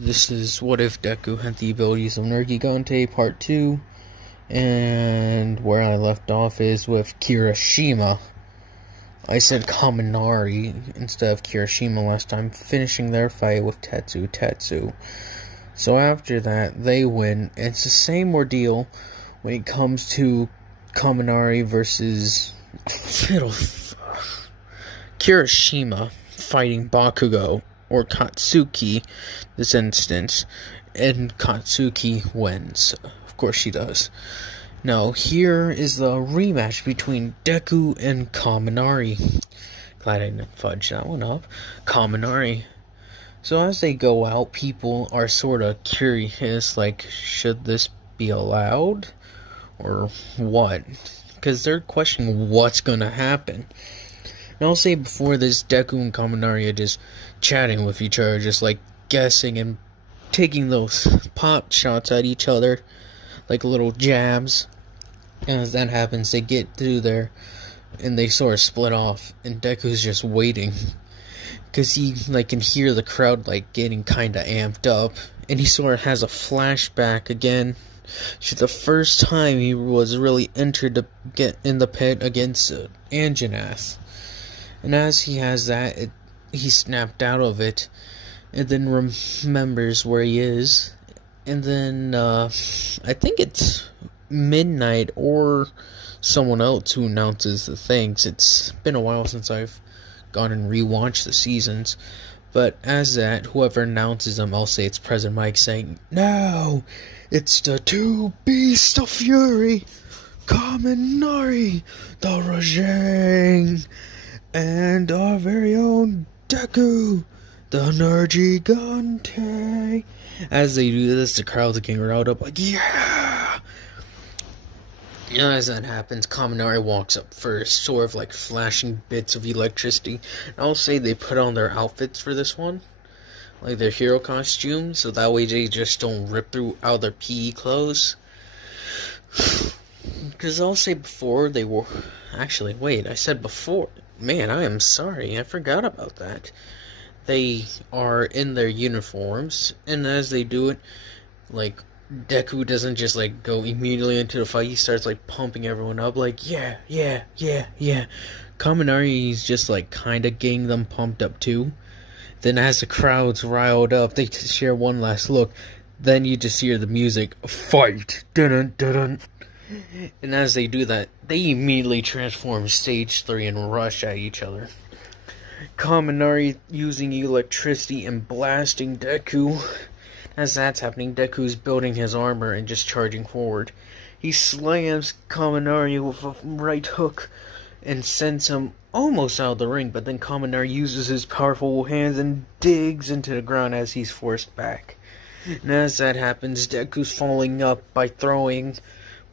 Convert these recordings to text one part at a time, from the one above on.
This is What If Deku Had the Abilities of Nerrgegante Part 2, and where I left off is with Kirishima. I said Kaminari instead of Kirishima last time, finishing their fight with Tetsu. So after that, they win. It's the same ordeal when it comes to Kaminari versus Kirishima fighting Bakugo, or Katsuki, this instance, and Katsuki wins. Of course she does. Now, here is the rematch between Deku and Kaminari. Glad I didn't fudge that one up. Kaminari. So as they go out, people are sort of curious, like, should this be allowed? Or what? Because they're questioning what's gonna happen. And I'll say before this, Deku and Kaminari are just chatting with each other, just like guessing and taking those pop shots at each other, like little jabs. And as that happens, they get through there, and they sort of split off, and Deku's just waiting. Because he, like, can hear the crowd, like, getting kinda amped up, and he sort of has a flashback again to the first time he was really entered to get in the pit against Anjanath. And as he has that, he snapped out of it, and then remembers where he is. And then, I think it's Midnight or someone else who announces the things. It's been a while since I've gone and rewatched the seasons. But as that, whoever announces them, I'll say it's President Mike saying, "Now, it's the two beasts of fury, Kaminari, the Rajang, and our very own Deku, the nerrgegante." As they do this, the crowds are getting riled up, like, yeah! As that happens, Kaminari walks up first, sort of like flashing bits of electricity. And I'll say they put on their outfits for this one, like their hero costumes, so that way they just don't rip through out their PE clothes. Because I'll say before they were... Actually, wait, I said before. Man, I am sorry, I forgot about that. They are in their uniforms, and as they do it, like, Deku doesn't just, like, go immediately into the fight. He starts, like, pumping everyone up, like, yeah. Kaminari's just, like, kinda getting them pumped up, too. Then as the crowd's riled up, they share one last look. Then you just hear the music, fight! Dun-dun-dun-dun. And as they do that, they immediately transform stage 3 and rush at each other. Kaminari using electricity and blasting Deku. As that's happening, Deku's building his armor and just charging forward. He slams Kaminari with a right hook and sends him almost out of the ring, but then Kaminari uses his powerful hands and digs into the ground as he's forced back. And as that happens, Deku's falling up by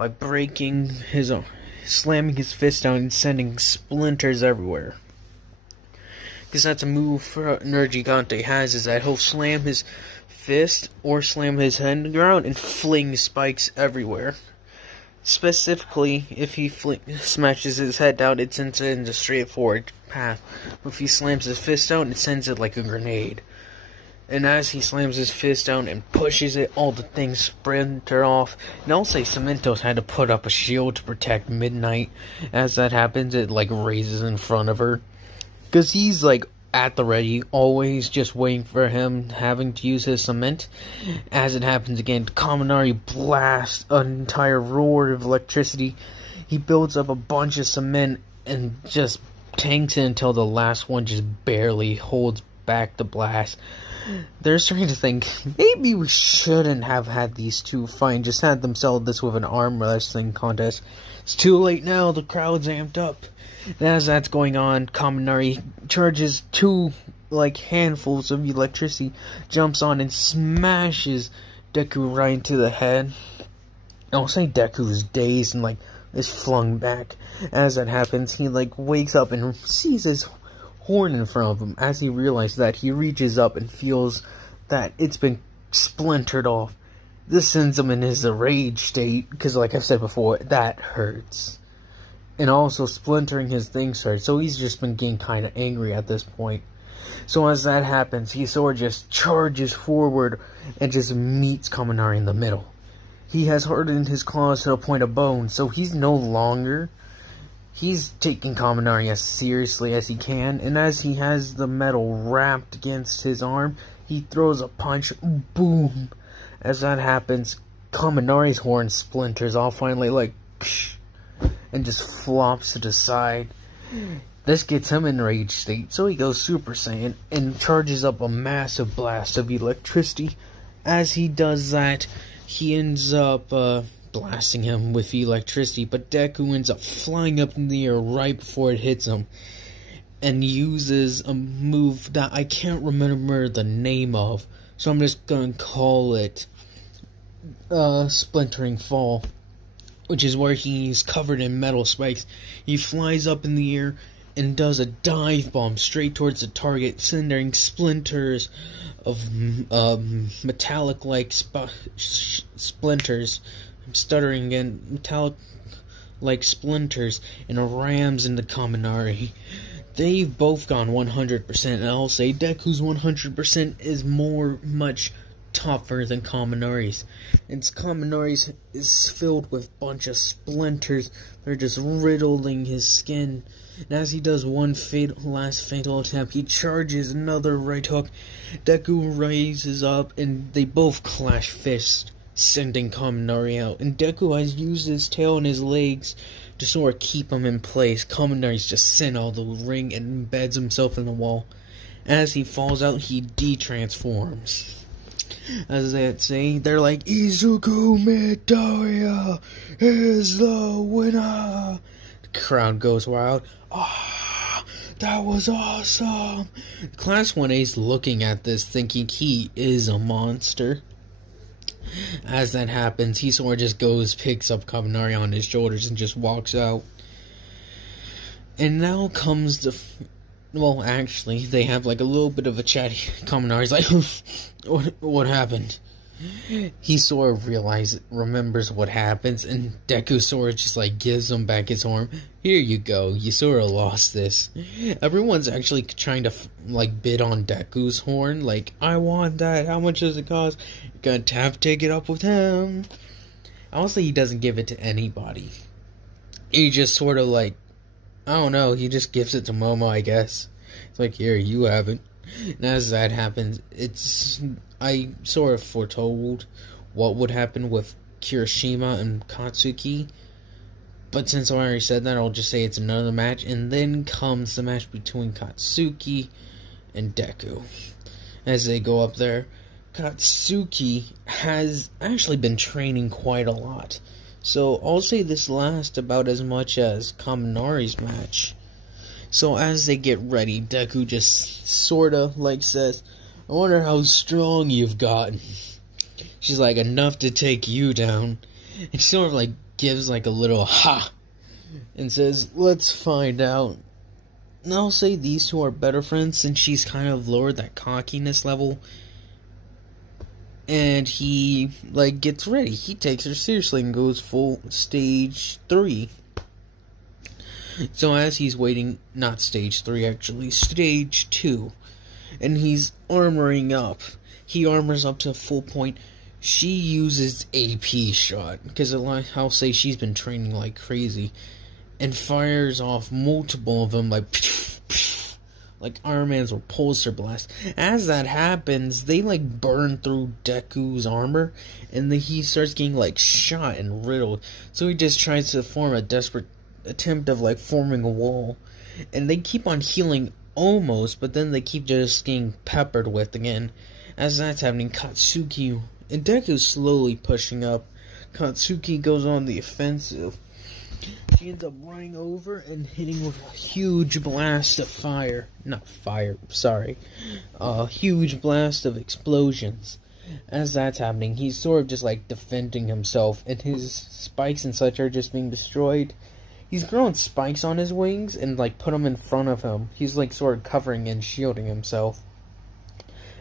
breaking his arm, slamming his fist down and sending splinters everywhere. Because that's a move for nerrgegante has, is that he'll slam his fist or slam his head on the ground and fling spikes everywhere. Specifically, if he smashes his head down, it sends it in the straightforward path. But if he slams his fist down, it sends it like a grenade. And as he slams his fist down and pushes it, all the things splinter off. And I'll say Cementos had to put up a shield to protect Midnight. As that happens, it like raises in front of her. Because he's like at the ready, always just waiting for him having to use his cement. As it happens again, Kaminari blasts an entire roar of electricity. He builds up a bunch of cement and just tanks it until the last one just barely holds back the blast. They're starting to think, maybe we shouldn't have had these two fight, just had them settle this with an arm wrestling contest. It's too late now, the crowd's amped up. And as that's going on, Kaminari charges two, like, handfuls of electricity, jumps on and smashes Deku right into the head. I'll say Deku's dazed and, like, is flung back. As that happens, he, like, wakes up and sees his horn in front of him. As he realizes that, he reaches up and feels that it's been splintered off. This sends him in his rage state, because like I said before, that hurts. And also splintering his things hurts, so he's just been getting kind of angry at this point. So as that happens, Hisora just charges forward and just meets Kaminari in the middle. He has hardened his claws to a point of bone, so he's taking Kaminari as seriously as he can, and as he has the metal wrapped against his arm, he throws a punch, boom! As that happens, Kaminari's horn splinters off finally, like, psh, and just flops to the side. This gets him in rage state, so he goes Super Saiyan and charges up a massive blast of electricity. As he does that, he ends up blasting him with electricity, but Deku ends up flying up in the air right before it hits him, and uses a move that I can't remember the name of, so I'm just gonna call it Splintering Fall, which is where he's covered in metal spikes. He flies up in the air and does a dive bomb straight towards the target, sending splinters of metallic-like splinters. I'm stuttering again. Metallic-like splinters and rams into Kaminari. They've both gone 100%, and I'll say Deku's 100% is much tougher than Kaminari's. And Kaminari's is filled with a bunch of splinters. They're just riddling his skin. And as he does one last fatal attempt, he charges another right hook. Deku raises up, and they both clash fists, sending Kaminari out. And Deku has used his tail and his legs to sort of keep him in place. Kaminari's just sent out the ring and embeds himself in the wall. As he falls out, he de-transforms. As they say, they're like, Izuku Midoriya is the winner. The crowd goes wild. Ah, that was awesome. Class 1A's looking at this, thinking he is a monster. As that happens, Hisora just picks up Kaminari on his shoulders and just walks out. And now comes the... Well, actually, they have like a little bit of a chat. Kaminari's like, what happened? He sort of remembers what happens, and Deku sort of just like gives him back his arm. Here you go, you sort of lost this. Everyone's actually trying to like bid on Deku's horn, like, I want that, how much does it cost? You're gonna have to take it up with him. Honestly, he doesn't give it to anybody. He just sort of like, I don't know, he just gives it to Momo, I guess. It's like, here, you have it. And as that happens, I sort of foretold what would happen with Kirishima and Katsuki. But since I already said that, I'll just say it's another match. And then comes the match between Katsuki and Deku. As they go up there, Katsuki has actually been training quite a lot. So I'll say this lasts about as much as Kaminari's match. So as they get ready, Deku just sorta like says, I wonder how strong you've gotten. She's like, enough to take you down. And she sort of like gives like a little ha and says, let's find out. And I'll say these two are better friends since she's kind of lowered that cockiness level. And he like gets ready. He takes her seriously and goes full stage 3. So as he's waiting, not stage 3 actually, stage 2. And he's armoring up. He armors up to full point. She uses AP shot, because I'll say she's been training like crazy, and fires off multiple of them like Iron Man's repulsor blast. As that happens, they like burn through Deku's armor, and then he starts getting like shot and riddled. So he just tries to form a desperate attempt of like forming a wall, and they keep on healing almost, but then they keep just getting peppered with again. As that's happening, Katsuki and Deku's slowly pushing up. Katsuki goes on the offensive. She ends up running over and hitting with a huge blast of fire. Not fire, sorry. A huge blast of explosions. As that's happening, he's sort of just like defending himself, and his spikes and such are just being destroyed. He's grown spikes on his wings and like put them in front of him. He's like sort of covering and shielding himself.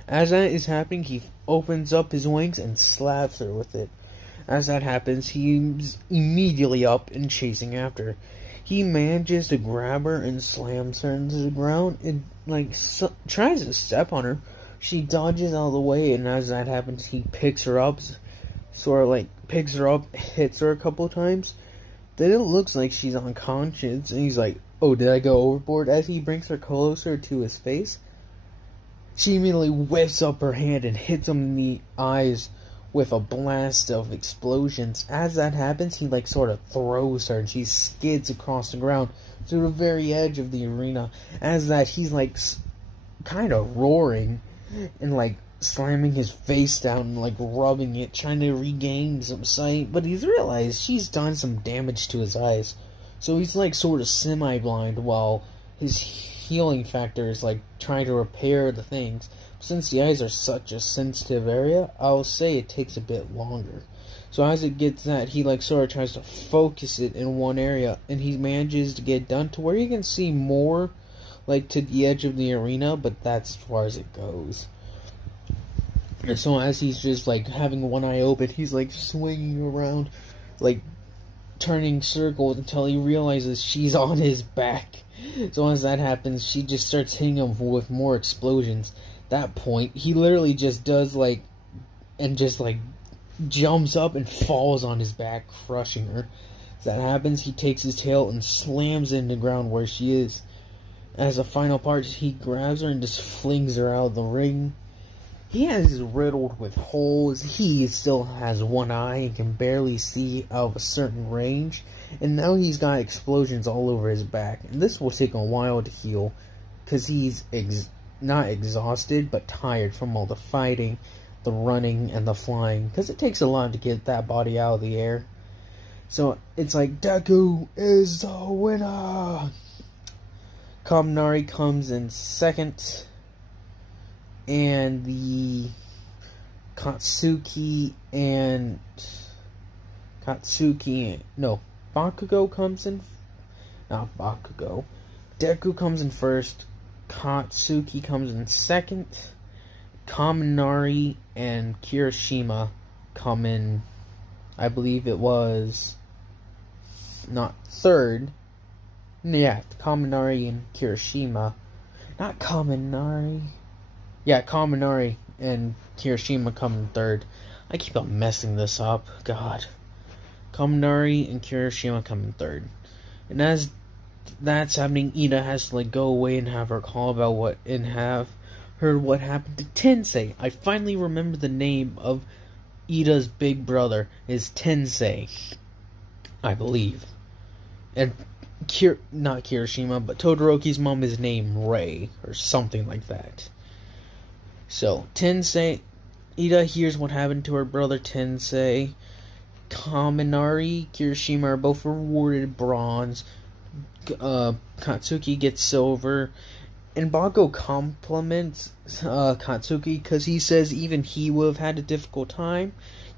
As that is happening, he opens up his wings and slaps her with it. As that happens, he's immediately up and chasing after. he manages to grab her and slams her into the ground and, like, tries to step on her. She dodges out of the way, and as that happens, he picks her up, picks her up, hits her a couple times. Then it looks like she's unconscious, and he's like, oh, did I go overboard? As he brings her closer to his face, she immediately whips up her hand and hits him in the eyes with a blast of explosions. As that happens, he, like, sort of throws her, and she skids across the ground to the very edge of the arena. As that, he's, like, kind of roaring and, like, slamming his face down and, like, rubbing it, trying to regain some sight. But he's realized she's done some damage to his eyes. So he's, like, sort of semi-blind while his healing factor is, like, trying to repair the things. Since the eyes are such a sensitive area, I'll say it takes a bit longer. So as it gets that, he, like, sort of tries to focus it in one area, and he manages to get done to where you can see more, like, to the edge of the arena, but that's as far as it goes. And so as he's just, like, having one eye open, he's, like, swinging around, like, turning circles until he realizes she's on his back. So as that happens, she just starts hitting him with more explosions. That point, he literally just does, like, and just, like, jumps up and falls on his back, crushing her. As that happens, he takes his tail and slams it in the ground where she is. As a final part, he grabs her and just flings her out of the ring. He is riddled with holes. He still has one eye and can barely see out of a certain range. And now he's got explosions all over his back. And this will take a while to heal, because he's not exhausted, but tired from all the fighting, the running, and the flying. Because it takes a lot to get that body out of the air. So it's like, Deku is the winner! Kaminari comes in second. And the Bakugo comes in, not Bakugo, Deku comes in first, Katsuki comes in second, Kaminari and Kirishima come in, I believe it was, not third, yeah, Kaminari and Kirishima, not Kaminari, yeah, Kaminari and Kirishima come in third. I keep on messing this up. God. Kaminari and Kirishima come in third. And as that's happening, Ida has to, like, go away and have her call about have heard what happened to Tensei. I finally remember the name of Ida's big brother is Tensei, I believe. And not Kirishima, but Todoroki's mom is named Rei or something like that. So, Ida hears what happened to her brother Tensei. Kaminari, Kirishima are both rewarded bronze. Katsuki gets silver. And Bago compliments Katsuki because he says even he would have had a difficult time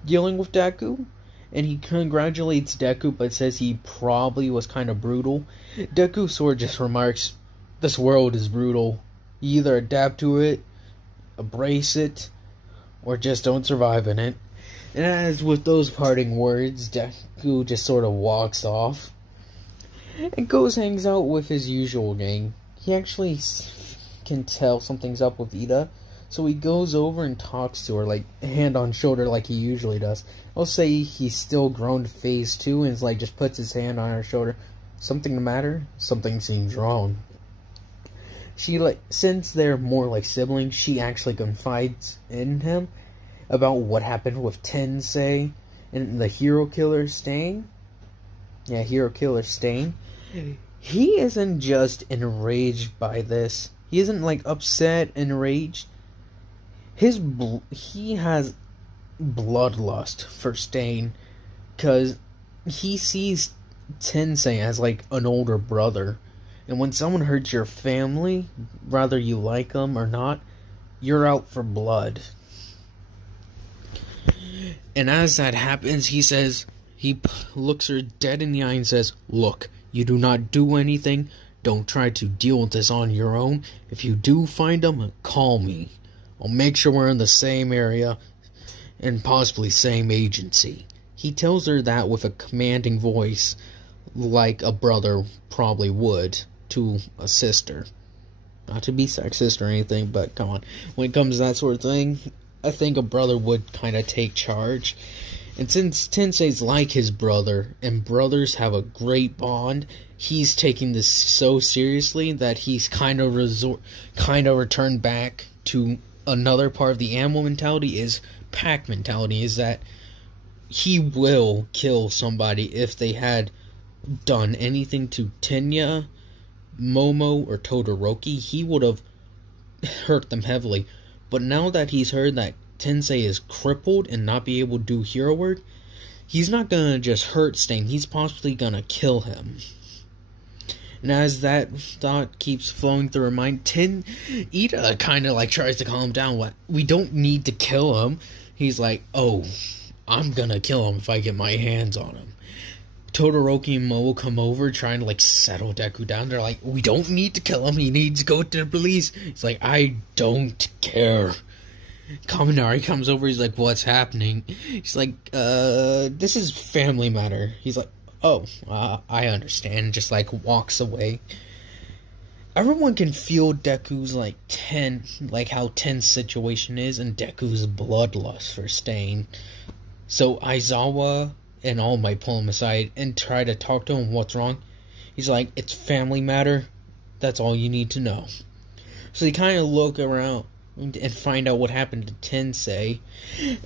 dealing with Deku. And he congratulates Deku but says he probably was kind of brutal. Deku sort of just remarks, this world is brutal. You either adapt to it, embrace it, or just don't survive in it. And as with those parting words, Deku just sort of walks off and hangs out with his usual gang. He actually can tell something's up with Ida, so he goes over and talks to her, like, hand on shoulder like he usually does. I'll say he's still grown to phase 2 and like just puts his hand on her shoulder. Something the matter? Something seems wrong. She, like, since they're more like siblings, she actually confides in him about what happened with Tensei and the hero killer Stain. Yeah, hero killer Stain. He isn't just enraged by this. He isn't, like, upset, enraged. He has bloodlust for Stain, because he sees Tensei as, like, an older brother. And when someone hurts your family, whether you like them or not, you're out for blood. And as that happens, he looks her dead in the eye and says, look, you do not do anything. Don't try to deal with this on your own. If you do find them, call me. I'll make sure we're in the same area and possibly same agency. He tells her that with a commanding voice, like a brother probably would to a sister. Not to be sexist or anything, but come on. When it comes to that sort of thing, I think a brother would kind of take charge. And since Tensei's like his brother, and brothers have a great bond, he's taking this so seriously that he's kind of returned back to another part of the animal mentality, is pack mentality, is that he will kill somebody if they had done anything to Tenya, Momo, or Todoroki. He would have hurt them heavily. But now that he's heard that Tensei is crippled and not be able to do hero work, he's not gonna just hurt Stain, he's possibly gonna kill him. And as that thought keeps flowing through her mind, Ida kind of like tries to calm him down. What? We don't need to kill him. He's like, oh, I'm gonna kill him if I get my hands on him. Todoroki and Mo will come over trying to like settle Deku down. They're like, we don't need to kill him, he needs to go to the police. He's like, I don't care. Kaminari comes over, he's like, what's happening? He's like, this is family matter. He's like, oh, I understand, just like walks away. Everyone can feel Deku's like how tense situation is, and Deku's bloodlust for Stain. So Aizawa and All Might pull him aside and try to talk to him what's wrong. He's like, it's family matter, that's all you need to know. So they kind of look around and find out what happened to Tensei,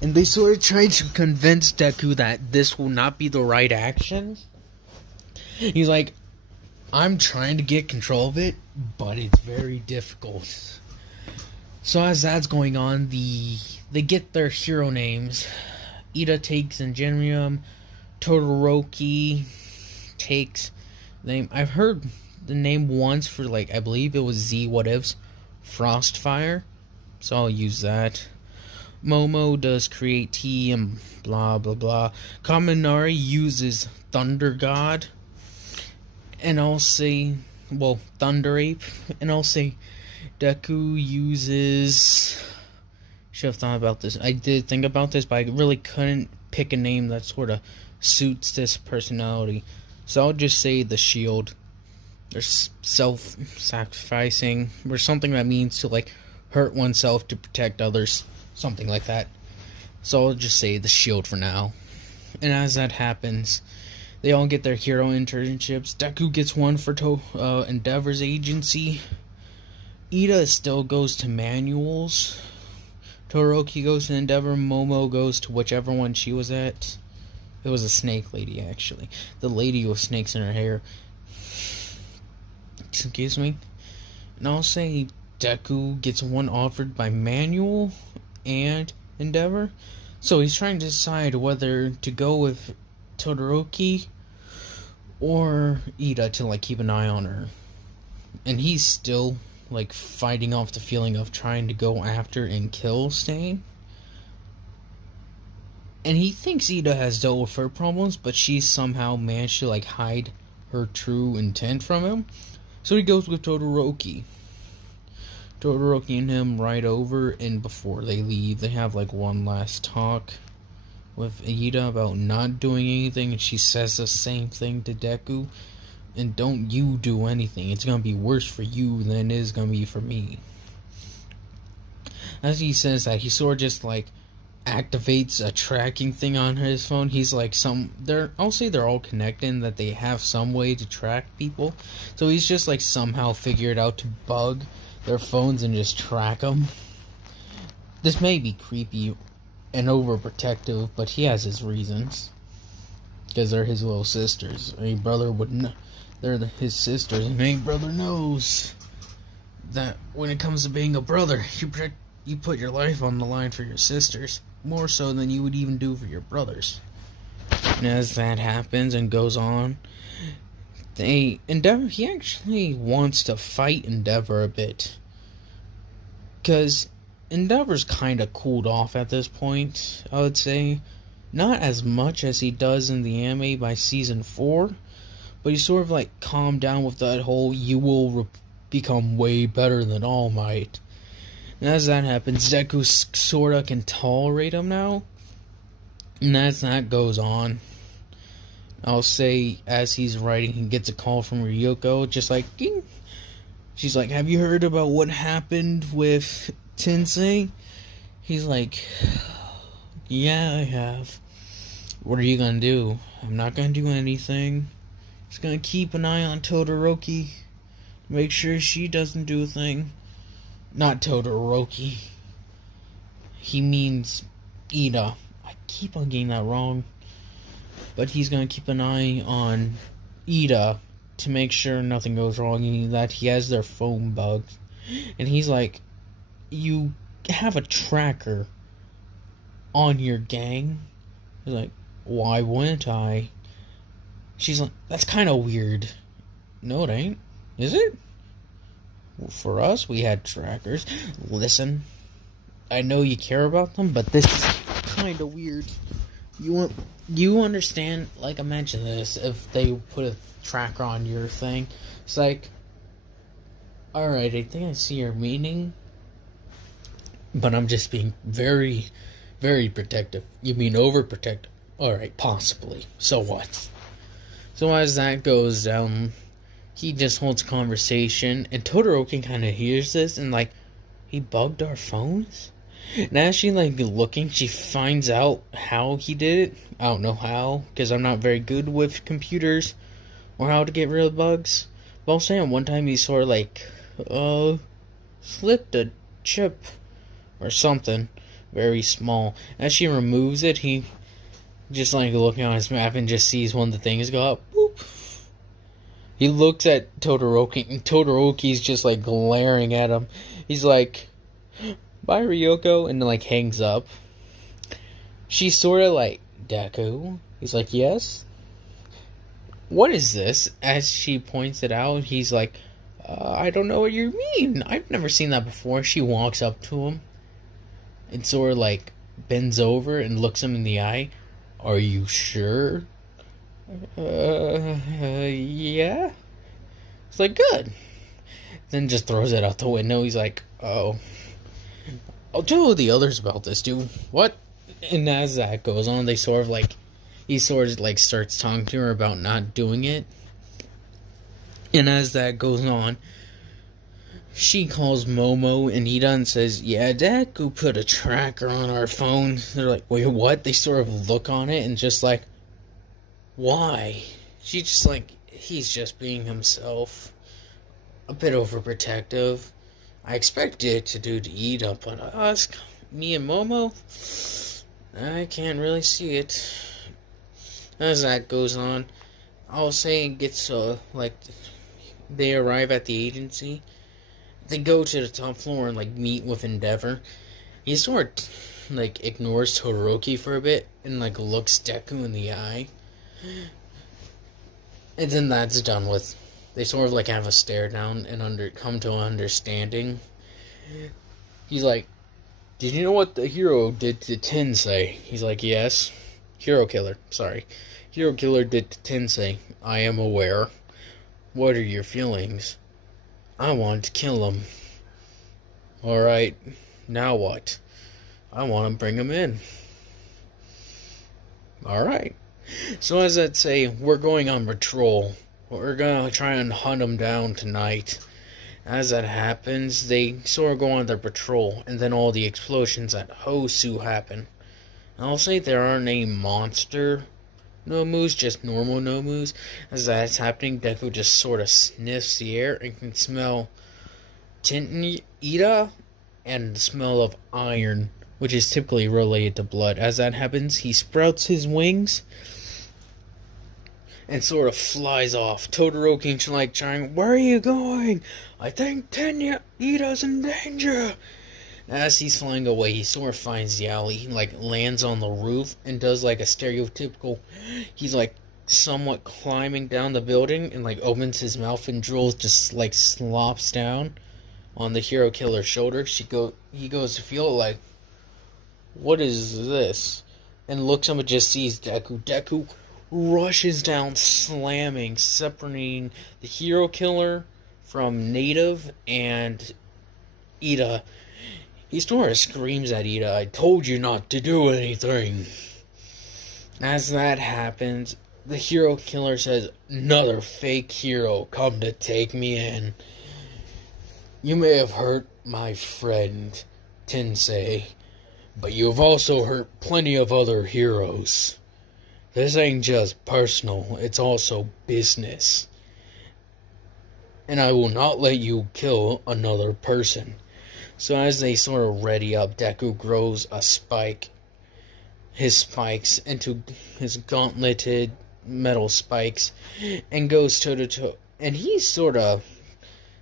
and they sort of try to convince Deku that this will not be the right action. He's like, I'm trying to get control of it, but it's very difficult. So as that's going on, they get their hero names. Ida takes Ingenium, Todoroki takes the name, I've heard the name once for like, I believe it was Z What Ifs, Frostfire. So I'll use that. Momo does create tea and blah blah blah. Kaminari uses Thunder God. And I'll say, well, Thunder Ape. And I'll say Deku uses... Should have thought about this. I did think about this, but I really couldn't pick a name that sort of suits this personality. So I'll just say the shield. There's self-sacrificing, or something that means to like hurt oneself to protect others, something like that. So I'll just say the shield for now. And as that happens, they all get their hero internships. Deku gets one for Endeavor's agency. Ida still goes to manuals. Todoroki goes to Endeavor. Momo goes to whichever one she was at. It was a snake lady, actually. The lady with snakes in her hair. Excuse me. And I'll say Deku gets one offered by Manual and Endeavor. So he's trying to decide whether to go with Todoroki or Ida to like keep an eye on her. And he's still like fighting off the feeling of trying to go after and kill Stain. And he thinks Ida has dealt with her problems, but she somehow managed to like hide her true intent from him. So he goes with Todoroki. Todoroki and him ride over, and before they leave, they have like one last talk with Ida about not doing anything, and she says the same thing to Deku. And don't you do anything. It's gonna be worse for you than it is gonna be for me. As he says that, he sort of just like activates a tracking thing on his phone. He's like I'll say they're all connected and that they have some way to track people. So he's just like somehow figured out to bug their phones and just track them. This may be creepy and overprotective, but he has his reasons. Because they're his little sisters. Any brother would know. They're his sisters, and any brother knows that when it comes to being a brother, you put your life on the line for your sisters, more so than you would even do for your brothers. And as that happens and goes on, he actually wants to fight Endeavor a bit. Because Endeavor's kind of cooled off at this point, I would say. Not as much as he does in the anime by season 4, but he's sort of like calmed down with that whole you will become way better than All Might. And as that happens, Deku sorta can tolerate him now. And as that goes on, I'll say as he's writing, he gets a call from Ryoko, just like, ding. She's like, have you heard about what happened with Tensei? He's like, yeah, I have. What are you gonna do? I'm not gonna do anything. Just gonna keep an eye on Todoroki. Make sure she doesn't do a thing. Not Todoroki. He means Ida. I keep on getting that wrong. But he's gonna keep an eye on Ida to make sure nothing goes wrong and that he has their phone bugged. And he's like, you have a tracker on your gang? He's like, why wouldn't I? She's like, that's kind of weird. No, it ain't. Is it? Well, for us, we had trackers. Listen, I know you care about them, but this is kind of weird. You understand, like, imagine this, if they put a tracker on your thing. It's like, alright, I think I see your meaning, but I'm just being very, very protective. You mean overprotective? Alright, possibly. So what? So as that goes down, he just holds a conversation, and Todoroki kind of hears this, and like, he bugged our phones? And as she like looking, she finds out how he did it. I don't know how, because I'm not very good with computers, or how to get rid of bugs. But I'll say at one time he sort of like, slipped a chip, or something, very small. As she removes it, he just like looking on his map and just sees one of the things go up. Boop. He looks at Todoroki, and Todoroki's just like glaring at him. He's like, bye, Ryoko, and like hangs up. She's sort of like, Deku? He's like, yes? What is this? As she points it out, he's like, I don't know what you mean. I've never seen that before. She walks up to him and sort of like bends over and looks him in the eye. Are you sure? Yeah? It's like, good. Then just throws it out the window. He's like, oh. I'll tell the others about this, dude. What? And as that goes on, he sort of like starts talking to her about not doing it. And as that goes on, she calls Momo and Ida and says, yeah, Deku put a tracker on our phone. They're like, wait, what? They sort of look on it and just like, why? She's just like, he's just being himself. A bit overprotective. I expected it to do to Ida, but us, me and Momo, I can't really see it. As that goes on, I'll say it gets, like, they arrive at the agency. They go to the top floor and, like, meet with Endeavor. He sort of, like, ignores Todoroki for a bit and, like, looks Deku in the eye. And then that's done with. They sort of, like, have a stare down and come to an understanding. He's like, did you know what the hero did to Tensei? He's like, yes. Hero killer, sorry. Hero killer did to Tensei. I am aware. What are your feelings? I want to kill him. Alright, now what? I want to bring him in. Alright. So as I'd say, we're going on patrol. We're gonna try and hunt him down tonight. As that happens, they sort of go on their patrol, and then all the explosions at Hosu happen. I'll say there aren't any monster Nomus, just normal Nomus. As that's happening, Deku just sort of sniffs the air and can smell Ida and the smell of iron, which is typically related to blood. As that happens, he sprouts his wings and sort of flies off. Todoroki like trying, where are you going? I think Ida's in danger. As he's flying away, he sort of finds the alley. He like lands on the roof and does like a stereotypical. He's like somewhat climbing down the building and like opens his mouth and drills just like slops down on the hero killer's shoulder. He goes to feel it like, what is this? And looks up and just sees Deku. Deku rushes down, slamming, separating the hero killer from Native and Ida. He sort of screams at Ida, I told you not to do anything. As that happens, the hero killer says, "Another fake hero come to take me in. You may have hurt my friend, Tensei, but you have also hurt plenty of other heroes. This ain't just personal, it's also business. And I will not let you kill another person." So as they sort of ready up, Deku grows a spike, his spikes, into his gauntleted metal spikes, and goes toe to toe. And he's sort of,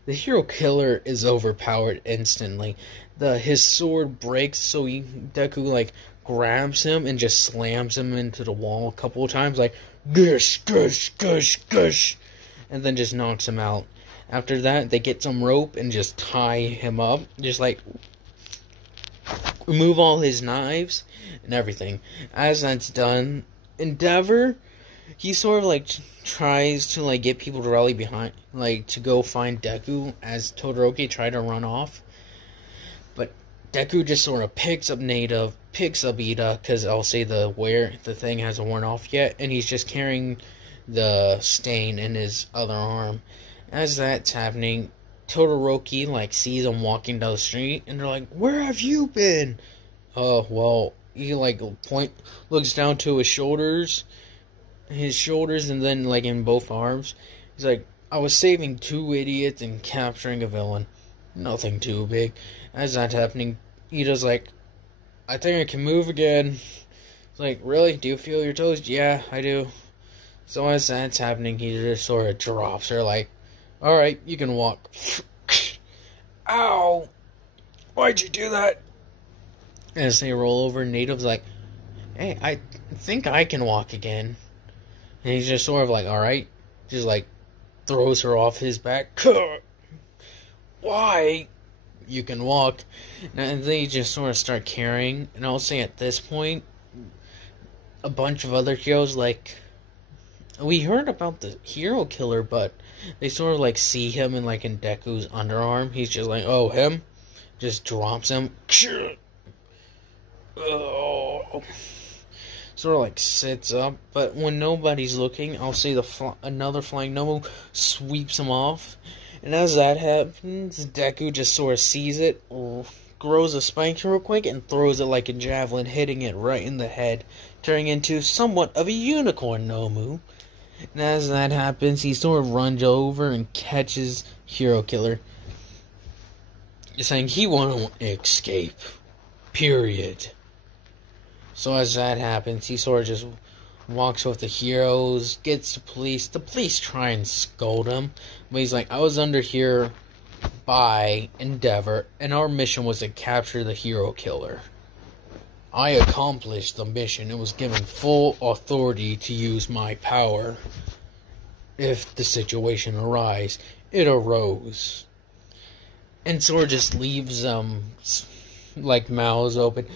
the hero killer is overpowered instantly. His sword breaks, so Deku like grabs him and just slams him into the wall a couple of times, like gush, gush, gush, gush, and then just knocks him out. After that, they get some rope and just tie him up, just like remove all his knives and everything. As that's done, Endeavor, he sort of like tries to like get people to rally behind, like to go find Deku as Todoroki tried to run off. But Deku just sort of picks up Native, picks up Ida, because I'll say the thing hasn't worn off yet, and he's just carrying the stain in his other arm. As that's happening, Todoroki like sees him walking down the street, and they're like, "Where have you been?" Oh, well, he like looks down to his shoulders, and then like in both arms, he's like, "I was saving 2 idiots and capturing a villain. Nothing too big." As that's happening, Ida's like, "I think I can move again." He's like, "Really? Do you feel your toes?" "Yeah, I do." So as that's happening, he just sort of drops her like, "Alright, you can walk." Ow! Why'd you do that? As they roll over, Native's like, "Hey, I think I can walk again." And he's just sort of like, "Alright." Just like, throws her off his back. "Why?" "You can walk." And they just sort of start carrying. And I'll say at this point, a bunch of other heroes, like, we heard about the hero killer, but they sort of like see him in like in Deku's underarm. He's just like, "Oh, him?" Just drops him. Oh. Sort of like sits up, but when nobody's looking, I'll say another flying Nomu sweeps him off. And as that happens, Deku just sort of sees it, grows a spike real quick, and throws it like a javelin, hitting it right in the head, turning into somewhat of a unicorn Nomu. And as that happens, he sort of runs over and catches Hero Killer, saying he won't escape. Period. So as that happens, he sort of just walks with the heroes, gets the police. The police try and scold him, but he's like, "I was under here by Endeavor, and our mission was to capture the Hero Killer. I accomplished the mission and was given full authority to use my power. If the situation arose, it arose." And sort of just leaves them like mouths open.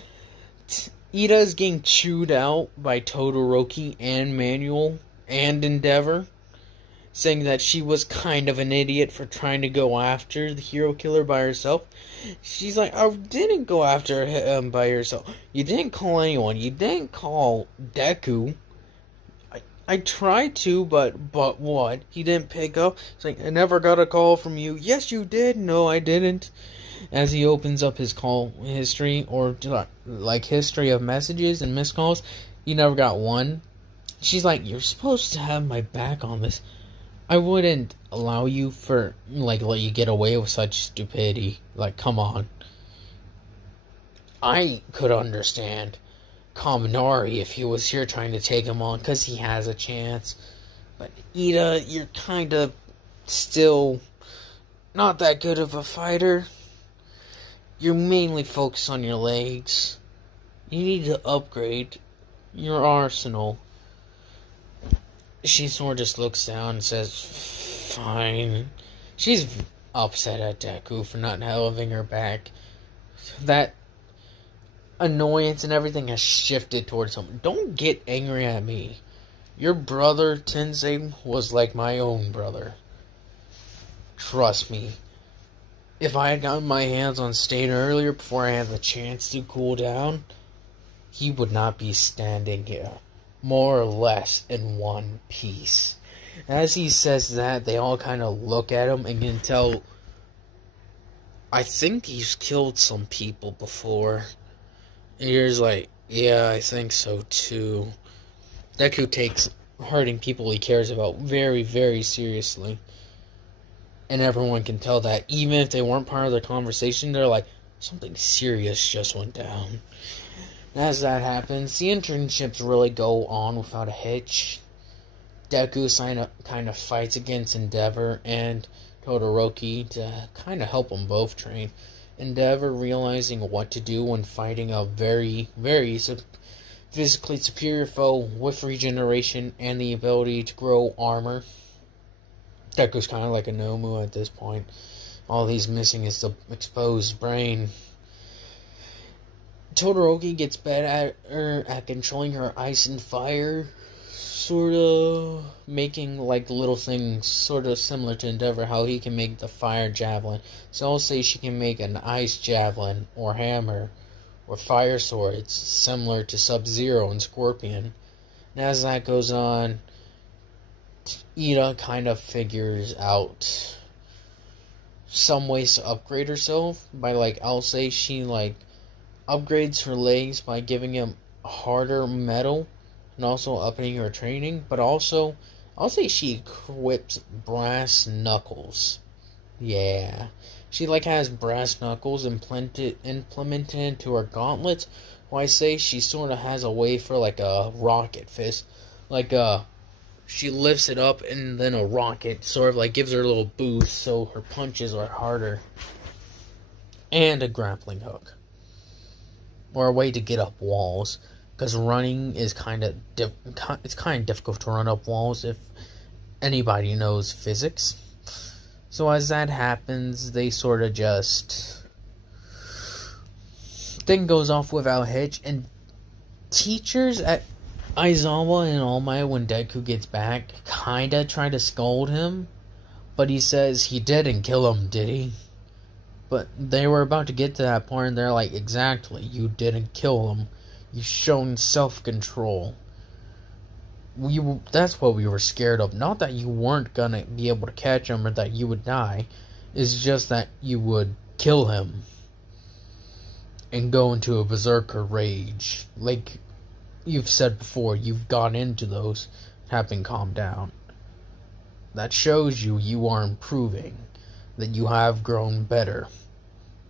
Ida's getting chewed out by Todoroki and Manuel and Endeavor, saying that she was kind of an idiot for trying to go after the hero killer by herself. She's like, "I didn't go after him by yourself. You didn't call anyone. You didn't call Deku. I tried to, but what? He didn't pick up." It's like, "I never got a call from you." "Yes, you did." "No, I didn't." As he opens up his call history, or like history of messages and missed calls, he never got one. She's like, "You're supposed to have my back on this. I wouldn't allow you for, like, let you get away with such stupidity. Like, come on." I could understand Kaminari if he was here trying to take him on, because he has a chance. But Ida, you're kind of still not that good of a fighter. You're mainly focused on your legs. You need to upgrade your arsenal. She sort of just looks down and says, "Fine." She's upset at Deku for not having her back. That annoyance and everything has shifted towards him. Don't get angry at me. Your brother, Tensei, was like my own brother. Trust me. If I had gotten my hands on Stain earlier before I had the chance to cool down, he would not be standing here. more or less in one piece. As he says that, they all kind of look at him and can tell, I think he's killed some people before. And he's like, yeah, I think so too. Deku takes hurting people he cares about very, very seriously. And everyone can tell that, even if they weren't part of the conversation, they're like, something serious just went down. As that happens, the internships really go on without a hitch. Deku kind of fights against Endeavor and Todoroki to kind of help them both train. Endeavor realizing what to do when fighting a very, very physically superior foe with regeneration and the ability to grow armor. Deku's kind of like a Nomu at this point. All he's missing is the exposed brain. Todoroki gets better at controlling her ice and fire, sort of making like little things sort of similar to Endeavor, how he can make the fire javelin. So I'll say she can make an ice javelin or hammer or fire swords similar to Sub-Zero and Scorpion. And as that goes on, Ida kind of figures out some ways to upgrade herself by, like, I'll say she like upgrades her legs by giving him harder metal and also upping her training, but also I'll say she equips brass knuckles. Yeah, she like has brass knuckles implemented into her gauntlets. Well, I say she sort of has a way for like a rocket fist, like she lifts it up and then a rocket sort of like gives her a little boost, so her punches are harder. And a grappling hook, or a way to get up walls, because running is kind of difficult to run up walls if anybody knows physics. So as that happens, they sort of just thing goes off without hitch, and teachers at Aizawa and All Might, when Deku gets back, kinda try to scold him, but he says he didn't kill him, did he? But they were about to get to that point, and they're like, exactly, you didn't kill him. You've shown self-control. That's what we were scared of. Not that you weren't gonna be able to catch him or that you would die. It's just that you would kill him and go into a berserker rage. Like you've said before, you've gone into those, have been calmed down. That shows you are improving, that you have grown better,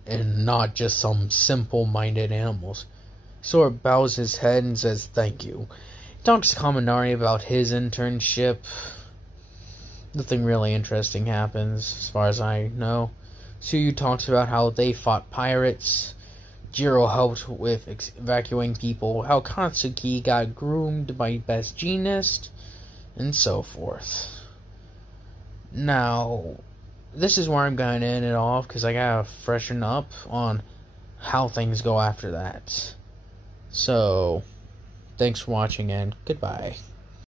and not just some simple-minded animals. Sort of bows his head and says thank you. He talks to Kaminari about his internship. Nothing really interesting happens, as far as I know. Tsuyu talks about how they fought pirates. Jiro helped with evacuating people, how Katsuki got groomed by Best Jeanist, and so forth. Now, this is where I'm going to end it off, because I gotta freshen up on how things go after that. So, thanks for watching, and goodbye.